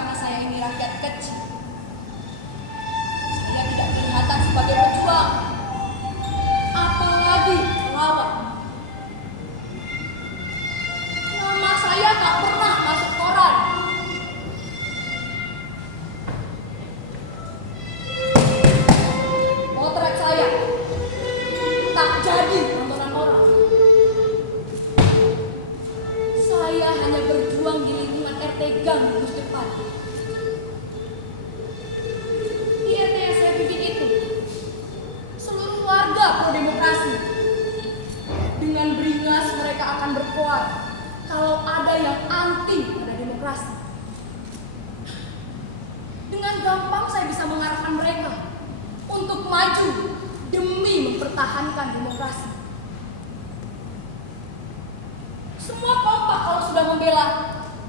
karena saya ini rakyat kecil. Saya tidak kelihatan sebagai pejuang, apalagi pelawan. Nama saya tak pernah masuk koran. Potret saya tak jadi tontonan orang. Saya hanya berjuang di lingkungan RT Gang Gus Depan. Di RT yang saya pimpin itu, seluruh warga pro demokrasi. Dengan beringas mereka akan berkuat kalau ada yang anti pada demokrasi. Dengan gampang saya bisa mengarahkan mereka untuk maju demi mempertahankan demokrasi. Semua kompak kalau sudah membela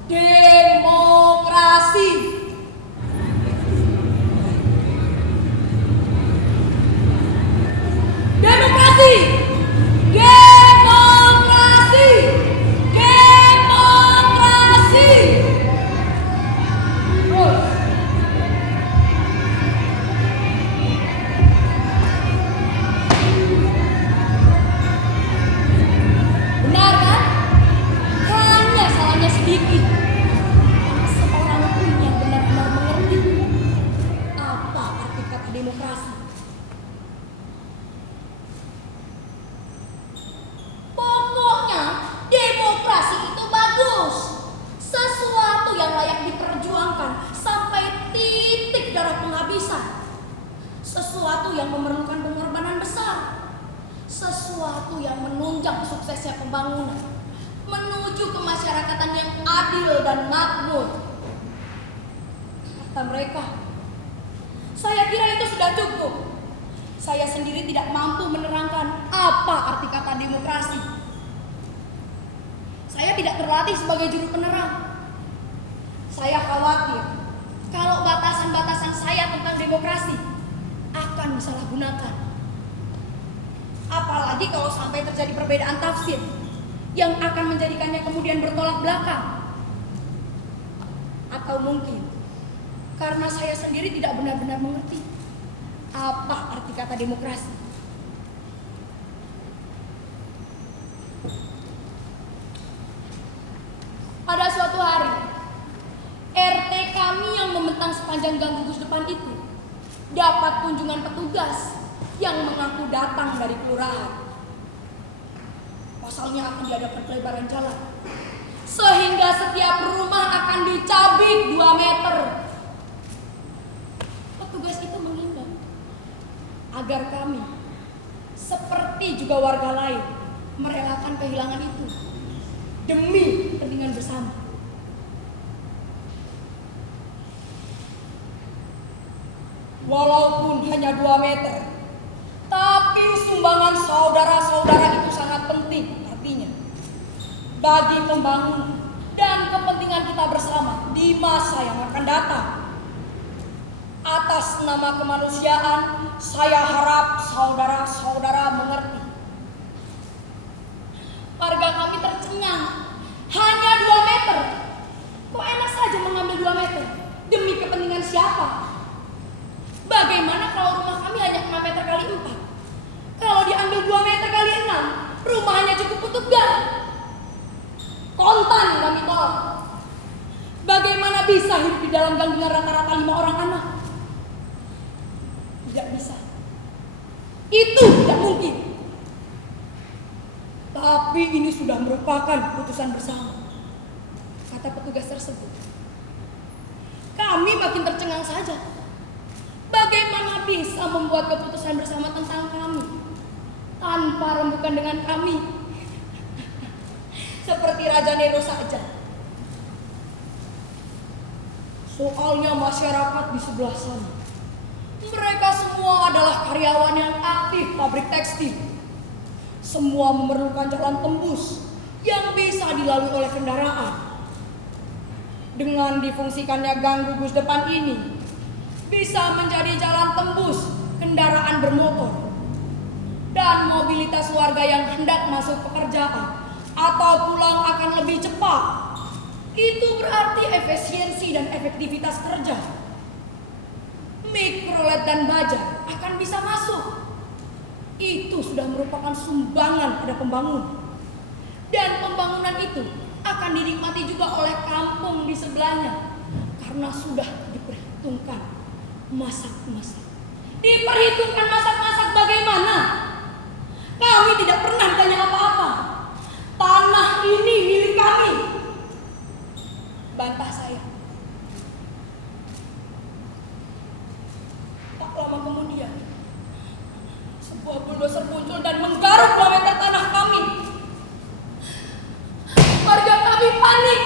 demokrasi. Demokrasi! Demokrasi! Demokrasi! Terus. Benar kan? Hanya salahnya sedikit. Seorang pun yang benar-benar mengerti apa arti kata demokrasi. Pokoknya demokrasi itu bagus. Sesuatu yang layak diperjuangkan sampai titik darah penghabisan. Sesuatu yang memerlukan pengorbanan besar. Sesuatu yang menunjang suksesnya pembangunan menuju kemasyarakatan yang adil dan makmur. Kata mereka, saya kira itu sudah cukup. Saya sendiri tidak mampu menerangkan apa arti kata demokrasi. Saya tidak terlatih sebagai juru penerang. Saya khawatir kalau batasan-batasan saya tentang demokrasi akan disalahgunakan. Apalagi kalau sampai terjadi perbedaan tafsir yang akan menjadikannya kemudian bertolak belakang. Atau mungkin karena saya sendiri tidak benar-benar mengerti apa arti kata demokrasi. Pada suatu hari, RT kami yang membentang sepanjang gang Gus Depan itu dapat kunjungan petugas yang mengaku datang dari kelurahan. Pasalnya akan diadakan pelebaran jalan, sehingga setiap rumah akan dicabik 2 meter. Petugas itu mengimbau agar kami, seperti juga warga lain, merelakan kehilangan itu demi kepentingan bersama. Walaupun hanya 2 meter, tapi sumbangan saudara-saudara itu sangat penting artinya bagi pembangunan dan kepentingan kita bersama di masa yang akan datang. Atas nama kemanusiaan, saya harap saudara-saudara mengerti. Warga kami tercengang, hanya 2 meter. Kok enak saja mengambil 2 meter? Demi kepentingan siapa? Bagaimana kalau rumah kami hanya 6 meter kali 4? Kalau diambil 2 meter kali 6, rumah hanya cukup untuk gang. Kontan kami tolak. Bagaimana bisa hidup di dalam gang dengan rata-rata 5 orang anak? Tidak bisa. Itu tidak mungkin. Tapi ini sudah merupakan keputusan bersama, kata petugas tersebut. Kami makin tercengang saja. Bagaimana bisa membuat keputusan bersama tentang kami tanpa rembukan dengan kami? Seperti Raja Nero saja. Soalnya masyarakat di sebelah sana, mereka semua adalah karyawan yang aktif pabrik tekstil. Semua memerlukan jalan tembus yang bisa dilalui oleh kendaraan. Dengan difungsikannya gang Gus Depan ini, bisa menjadi jalan tembus kendaraan bermotor dan mobilitas warga yang hendak masuk pekerjaan atau pulang akan lebih cepat. Itu berarti efisiensi dan efektivitas kerja. Mikrolet dan baja akan bisa masuk. Itu sudah merupakan sumbangan pada pembangunan. Dan pembangunan itu akan dinikmati juga oleh kampung di sebelahnya. Karena sudah diperhitungkan masak-masak. Diperhitungkan masak-masak bagaimana? Kami tidak pernah ditanya apa-apa. Tanah ini milik kami, bantah saya. Tak lama kemudian, sebuah bulldozer muncul dan menggaruk 2 meter tanah kami. Warga kami panik.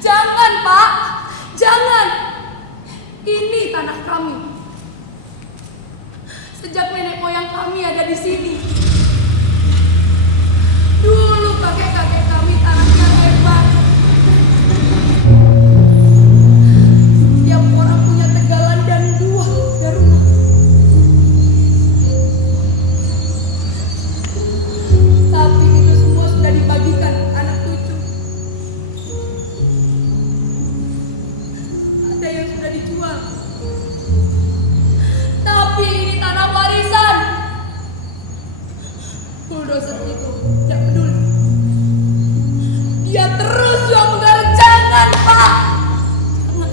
Jangan, Pak, jangan. Ini tanah kami. Sejak nenek moyang kami ada di sini. Dulu kakek-kakek kami tanahnya lebar. Setiap orang punya tegalan dan 2 rumah. Tapi itu semua sudah dibagikan anak cucu. Ada yang sudah dijual. Tapi ini tanah warisan. Bulldozer itu tidak peduli. Dia terus yang menggaruk. Jangan, Pak. Jangan.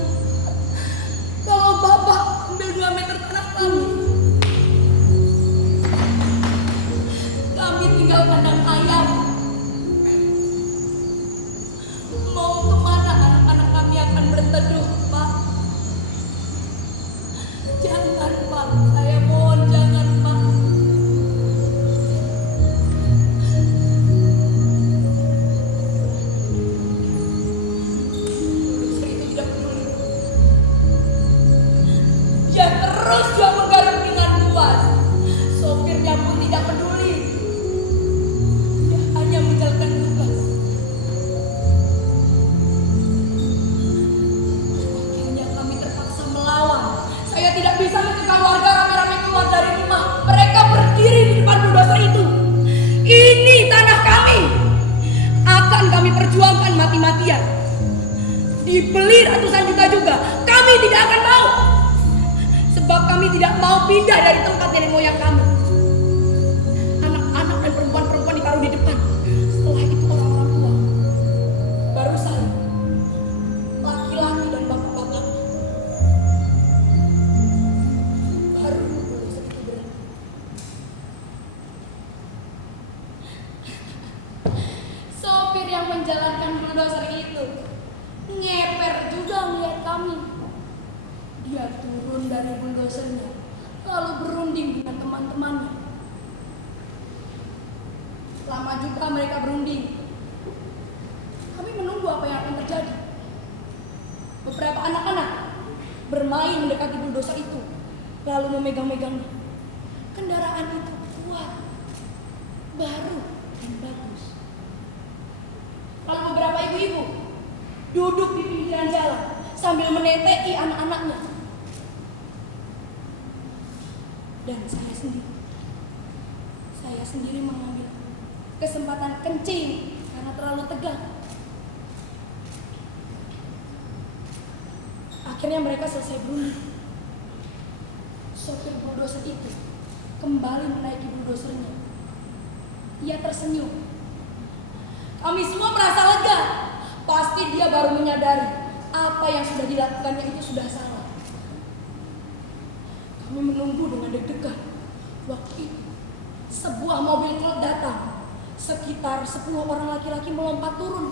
Kalau Bapak ambil 2 meter tanah kami tinggal kandang ayam. Mau kemana anak-anak kami akan berteduh, Pak? Jangan, Pak. Saya mohon, jangan, Pak. Bulldozer itu tidak peduli. Dia terus juga menggaruk dengan luas. Sopirnya pun tidak peduli. Dia hanya menjalankan tugas. Akhirnya kami terpaksa melawan. Saya tidak bisa mencegah warga rame-rame keluar dari rumah. Mereka berdiri di depan bulldozer itu. Ini tanah kami. Akan kami perjuangkan mati-matian. Dibeli ratusan juta juga. Kami tidak akan mau. Sebab kami tidak mau pindah dari tempat nenek moyang kami. Anak-anak dan perempuan-perempuan ditaruh di depan. Setelah itu orang-orang tua. Baru saya. Laki-laki dan bapak-bapak. Baru bulldozer itu berhenti. Sopir yang menjalankan bulldozer itu ngeper juga melihat kami. Dia turun dari bulldozernya, lalu berunding dengan teman-temannya. Lama juga mereka berunding. Kami menunggu apa yang akan terjadi. Beberapa anak-anak bermain mendekati bulldozer itu, lalu memegang-megangnya. Kendaraan itu kuat, baru, dan bagus. Lalu beberapa ibu-ibu duduk di pinggiran jalan sambil meneteki anak-anaknya. Dan saya sendiri mengambil kesempatan kencing karena terlalu tegang. Akhirnya mereka selesai berunding. Sopir bulldozer itu kembali menaiki bulldozernya. Ia tersenyum. Kami semua merasa lega. Pasti dia baru menyadari apa yang sudah dilakukannya itu sudah salah. Kami menunggu dengan deg-degan. Waktu itu, sebuah mobil truk datang. Sekitar 10 orang laki-laki melompat turun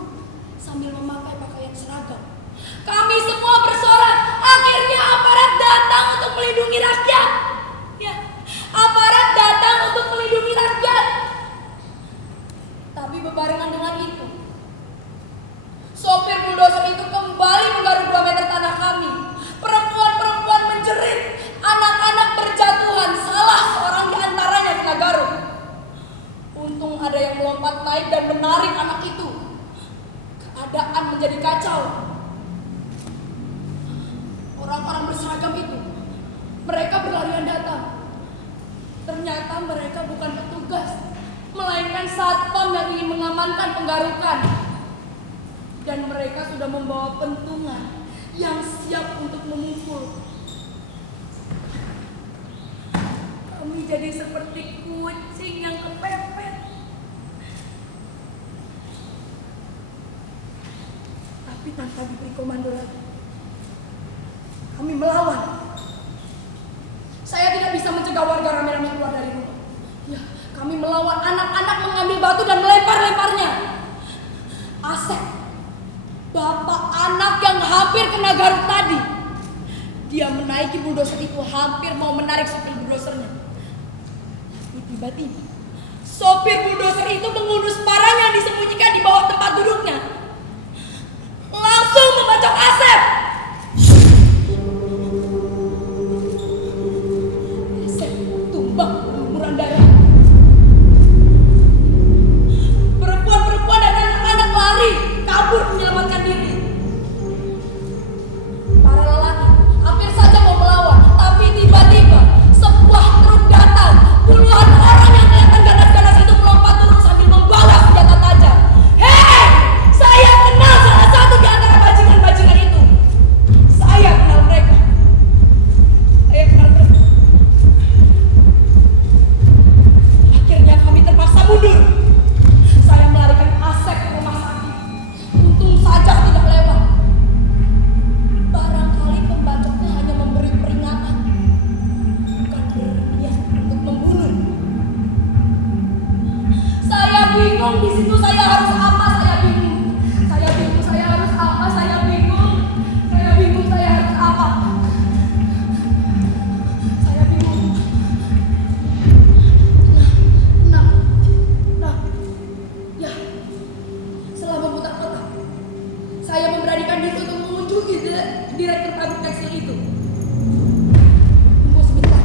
sambil memakai pakaian seragam. Kami semua bersorak. Akhirnya aparat datang untuk melindungi rakyat. Ya, aparat datang untuk melindungi rakyat. Tapi bebarengan dengan itu, sopir bulldozer itu kembali menggaruk 2 meter tanah kami. Perempuan-perempuan menjerit. Anak-anak berjatuhan. Salah seorang di antaranya kena garuk. Untung ada yang melompat naik dan menarik anak itu. Keadaan menjadi kacau. Orang-orang berseragam itu, mereka berlarian datang. Ternyata mereka bukan petugas, melainkan satpam yang ingin mengamankan penggarukan. dan mereka sudah membawa pentungan yang siap untuk memukul. Kami jadi seperti kucing yang kepepet. Tapi tanpa diberi komando lagi, kami melawan. Saya tidak bisa mencegah warga rame-rame keluar dari rumah. Ya, kami melawan. Anak-anak mengambil batu dan melempar-lemparnya. Asep, bapak anak yang hampir kena garuk tadi, dia menaiki bulldozer itu, hampir mau menarik sopir bulldozernya. Tapi tiba-tiba sopir bulldozer itu mengurus barang yang disembunyikan di bawah tempat duduknya, langsung membacok Asep. Asep tumbang berlumuran darah. Perempuan-perempuan dan anak-anak lari kabur menyelamatkan diri. Para lelaki hampir saja mau melawan, tapi tiba-tiba sebuah truk datang. Puluhan orang yang kelihatan ganas-ganas itu melompat turun sambil membawa senjata tajam. Hei, saya kenal salah satu di antara bajingan-bajingan itu. Saya kenal mereka. Akhirnya kami terpaksa mundur. Saya melarikan Asep ke rumah sakit. Untung saja tidak lewat. Barangkali pembacoknya hanya memberi peringatan, bukan berniat untuk membunuh. Saya bingung di situ, saya harus apa? Saya bingung. Saya bingung, saya harus apa? Saya bingung. Saya bingung, saya harus apa? Saya bingung. Nah. Ya. Setelah memutar-mutar, saya memberanikan diri untuk mengunjungi direktur pabrik tekstil itu. Tunggu sebentar.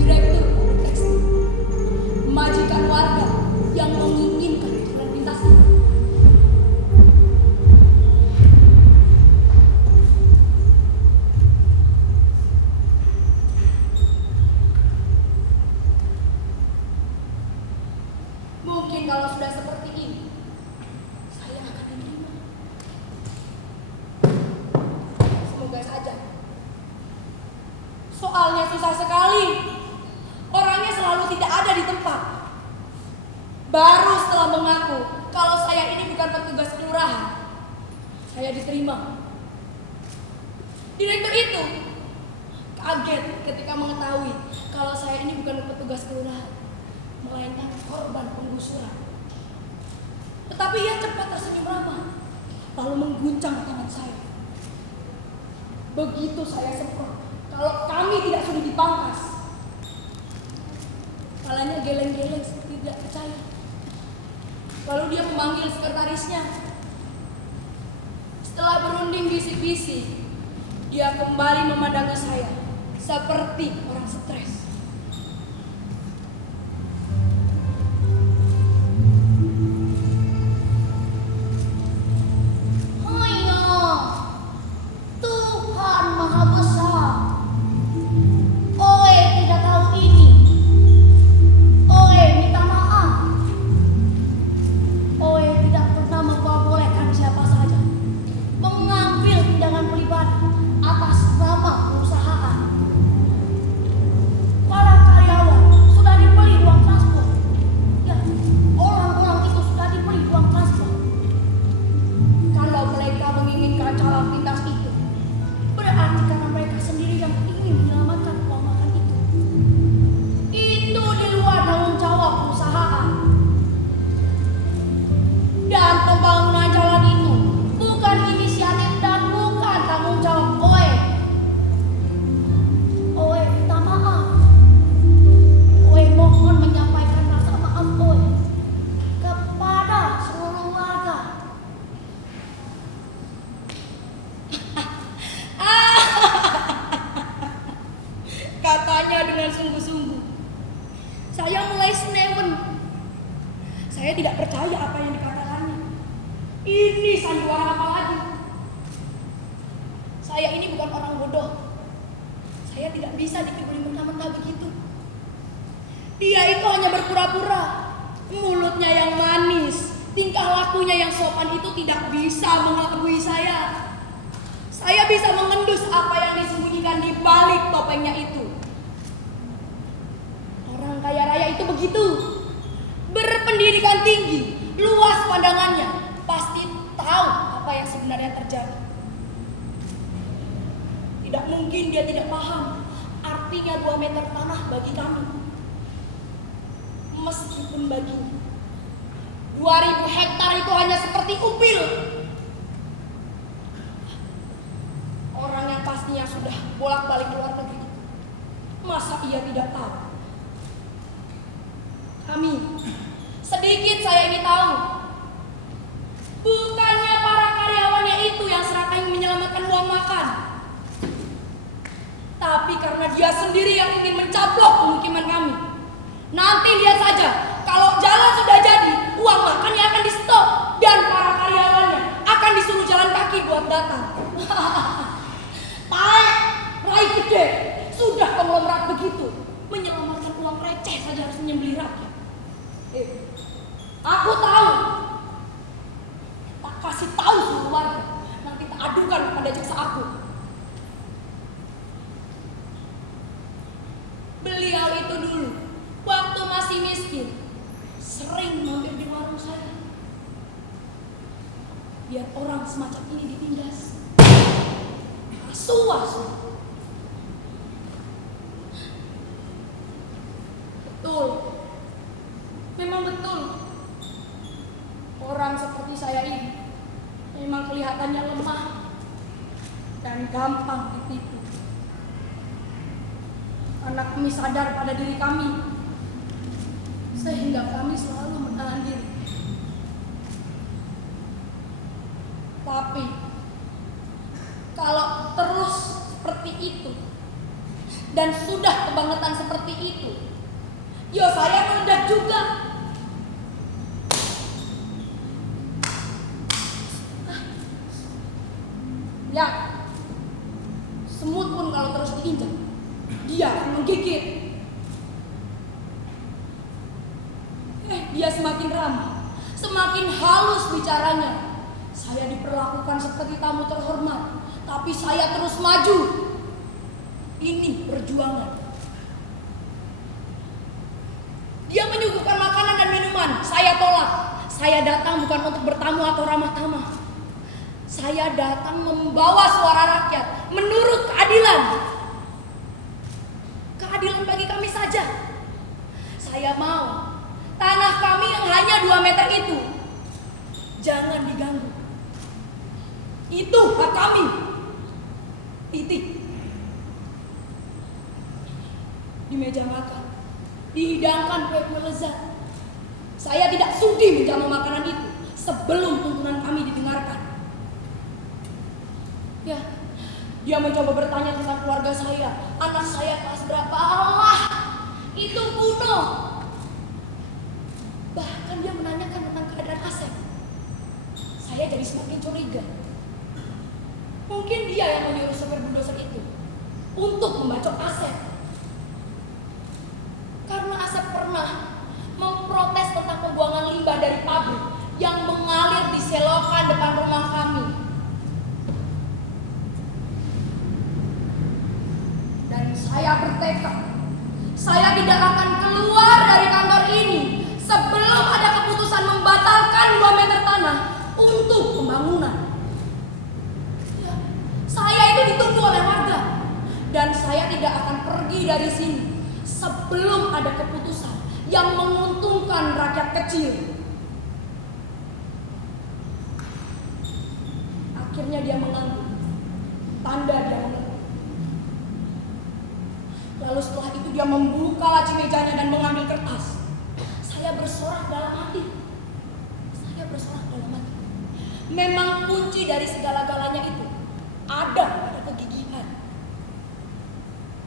Direktur pabrik tekstil, majikan warga yang menginginkan jalan pintas itu. Mungkin kalau sudah seperti ini, saya akan diterima. Semoga saja. Soalnya susah sekali. Orangnya selalu tidak ada di tempat. Baru setelah mengaku kalau saya ini bukan petugas kelurahan, saya diterima. Direktur itu kaget ketika mengetahui kalau saya ini bukan petugas kelurahan, melainkan korban penggusuran. Tetapi ia cepat tersenyum ramah, lalu mengguncang tangan saya. Begitu saya semprot kalau kami tidak sudah dipangkas. Kepalanya geleng-geleng seperti tidak percaya. Lalu dia memanggil sekretarisnya. Setelah berunding bisik-bisik, dia kembali memandangi saya seperti orang stres. lalu lintas itu, berarti karena mereka sendiri yang ingin menyelamatkan uang makan itu. Itu di luar tanggung jawab perusahaan. Dan pembangunan jalan itu bukan inisiatif dan bukan tanggung jawab OE. OE minta maaf. OE mohon menyampaikan rasa maaf OE kepada seluruh warga. Katanya dengan sungguh-sungguh. Saya mulai senewen. Saya tidak percaya apa yang dikatakannya. Ini sandiwara apa lagi? Saya ini bukan orang bodoh. Saya tidak bisa dikibuli mentah-mentah begitu. Dia itu hanya berpura-pura. Mulutnya yang manis, tingkah lakunya yang sopan itu tidak bisa mengelabui saya. Saya bisa mengendus apa yang disembunyikan di balik topengnya itu. Orang kaya raya itu begitu. Berpendidikan tinggi, luas pandangannya, pasti tahu apa yang sebenarnya terjadi. Tidak mungkin dia tidak paham artinya 2 meter tanah bagi kami. Meskipun baginya 2000 hektar itu hanya seperti upil. Orang yang pastinya sudah bolak-balik keluar negeri, masa ia tidak tahu? Kami, sedikit saya ini tahu, bukannya para karyawannya itu yang serakah menyelamatkan uang makan, tapi karena dia sendiri yang ingin mencaplok pemukiman kami. Nanti lihat saja, kalau jalan sudah jadi, uang makannya akan di stop dan para karyawannya akan disuruh jalan kaki buat datang. Taek, rai gede, sudah konglomerat begitu, menyelamatkan uang receh saja harus menyembelih rakyat. Aku tahu. Tak kasih tahu seluruh warga, nanti tak adukan kepada jaksa aku. Beliau itu dulu, waktu masih miskin, sering mampir di warung saya. Biar orang semacam ini ditindas. Asu-asu. Betul. Memang betul. Orang seperti saya ini memang kelihatannya lemah dan gampang ditipu. Anak kami sadar pada diri kami, sehingga kami selalu menahan diri. Tapi kalau terus seperti itu dan sudah kebangetan seperti itu, yo saya meledak juga. Ya, semut pun kalau terus diinjak, dia akan menggigit. Dia semakin ramah, semakin halus bicaranya. Saya diperlakukan seperti tamu terhormat, tapi saya terus maju. Ini perjuangan. Dia menyuguhkan makanan dan minuman, saya tolak. Saya datang bukan untuk bertamu atau ramah tamah. Saya datang membawa suara rakyat menurut keadilan. Keadilan bagi kami saja. Saya mau tanah kami yang hanya 2 meter itu jangan diganggu. Itu hak kami. Titik. Di meja makan dihidangkan kue-kue lezat. Saya tidak sudi menjamu makanan itu sebelum tuntunan kami didengarkan. Ya, dia mencoba bertanya tentang keluarga saya. Anak saya kelas berapa? Allah, itu kuno. Bahkan dia menanyakan tentang keadaan Asep. Saya jadi semakin curiga. Mungkin dia yang menyuruh sopir bulldozer itu untuk membacok Asep. Karena Asep pernah memprotes tentang pembuangan limbah dari pabrik yang mengalir di selokan depan rumah kami. Dan saya bertekad, saya tidak akan keluar dari kantor ini sebelum ada keputusan membatalkan 2 meter tanah untuk pembangunan. Ya, pergi dari sini sebelum ada keputusan yang menguntungkan rakyat kecil. Akhirnya dia mengangguk, tanda dia mengerti. Lalu setelah itu dia membuka laci mejanya dan mengambil kertas. Saya bersorak dalam hati. Memang kunci dari segala-galanya itu ada pada kegigihan.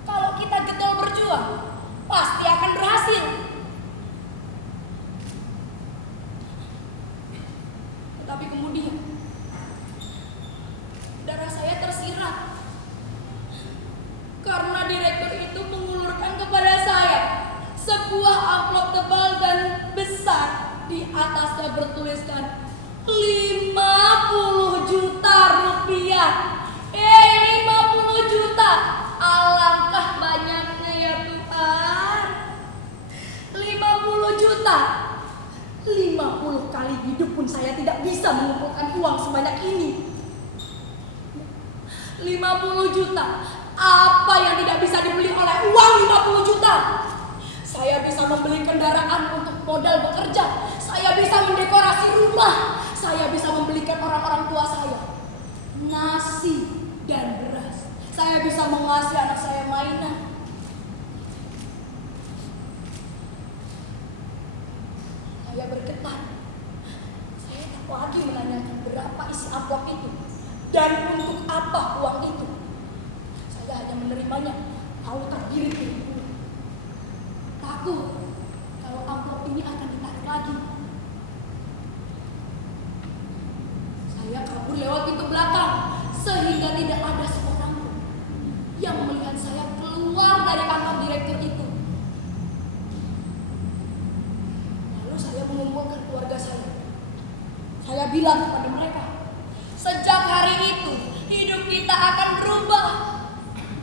Kalau kita getol berjuang, pasti akan berhasil. Tetapi kemudian darah saya tersirat karena direktur itu mengulurkan kepada saya sebuah amplop tebal dan besar. Di atasnya bertuliskan 50 juta rupiah. 50 juta. Alangkah banyaknya ya Tuhan. 50 juta. 50 kali hidup pun saya tidak bisa mengumpulkan uang sebanyak ini. 50 juta. Apa yang tidak bisa dibeli oleh uang 50 juta? Saya bisa membeli kendaraan untuk modal bekerja. Saya bisa mendekorasi rumah. Saya bisa membelikan orang-orang tua saya nasi dan beras. Saya bisa mengasih anak saya mainan. Saya bergetar. Saya tak lagi menanyakan berapa isi amplop itu dan untuk apa uang itu. Saya hanya menerimanya, lalu tergiring-giring. Takut kalau amplop ini akan ditarik lagi. Saya kabur lewat pintu belakang sehingga tidak ada seorang pun yang melihat saya keluar dari kantor direktur itu. Lalu saya mengumpulkan keluarga saya. Saya bilang kepada mereka, sejak hari itu hidup kita akan berubah.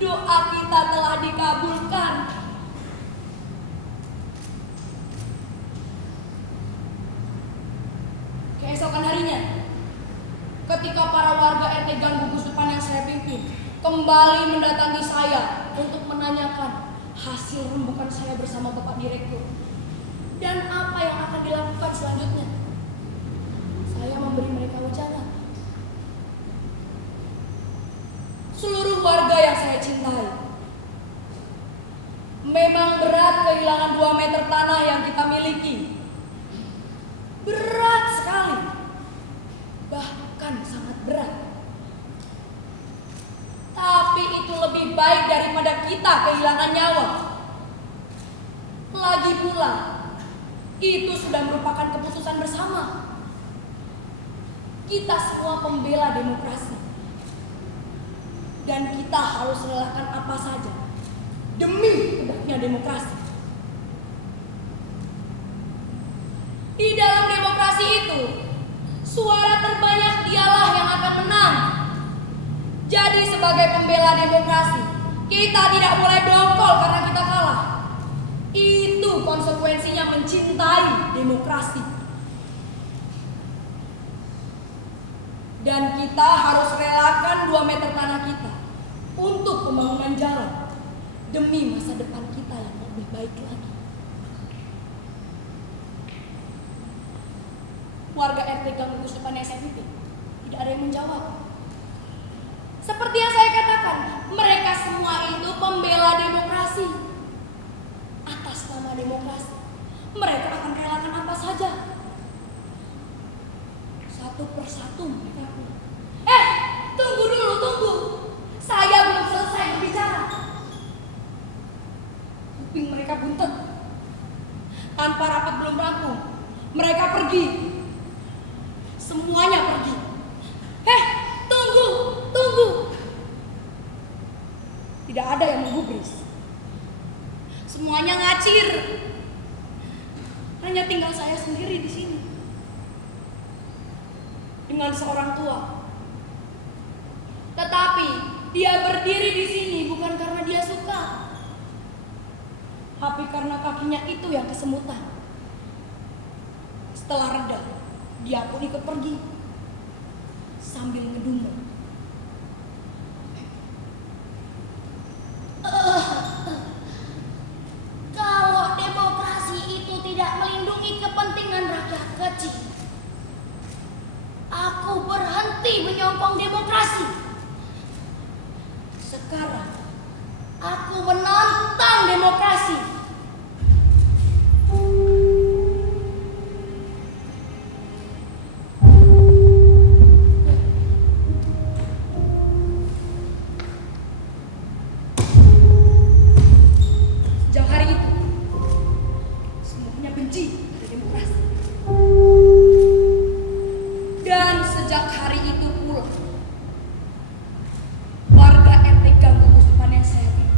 Doa kita telah dikabulkan. Keesokan harinya, ketika para warga RT Gang Gugus Depan yang saya pimpin kembali mendatangi saya untuk menanyakan hasil rembukan saya bersama Bapak Direktur dan apa yang akan dilakukan selanjutnya, saya memberi mereka ujangan. Seluruh warga yang saya cintai, memang berat kehilangan 2 meter tanah yang kita miliki. Berat sekali, bahkan sangat berat. Tapi itu lebih baik daripada kita kehilangan nyawa. Lagi pula, itu sudah merupakan keputusan bersama. Kita semua pembela demokrasi. Dan kita harus relakan apa saja demi tegaknya demokrasi. Di dalam demokrasi itu, suara terbanyak dialah yang akan menang. Jadi sebagai pembela demokrasi, kita tidak boleh dongkol karena kita kalah. Itu konsekuensinya mencintai demokrasi. Dan kita harus relakan 2 meter tanah kita untuk pembangunan jalan demi masa depan kita yang lebih baik lagi. Warga RT Gang Gugus Depan yang saya pimpin tidak ada yang menjawab. Seperti yang saya katakan, mereka semua itu pembela demokrasi. Atas nama demokrasi, mereka akan relakan apa saja. Satu persatu mereka bilang, tunggu dulu, tunggu. Saya belum selesai berbicara. Kuping mereka buntet. Tanpa rapat belum rampung, mereka pergi. Semuanya pergi. Tunggu, tunggu. Tidak ada yang menggubris. Semuanya ngacir. Hanya tinggal saya sendiri di sini. Dengan seorang tua. Tetapi dia berdiri di sini bukan karena dia suka, tapi karena kakinya itu yang kesemutan. Setelah reda, dia pun ikut pergi sambil ngedumel. letih menyombong demokrasi. Sekarang aku menantang demokrasi. Sejak hari itu, semuanya benci pada demokrasi. Dan sejak hari itu pula, warga RT Gang Gugus Depan yang saya pilih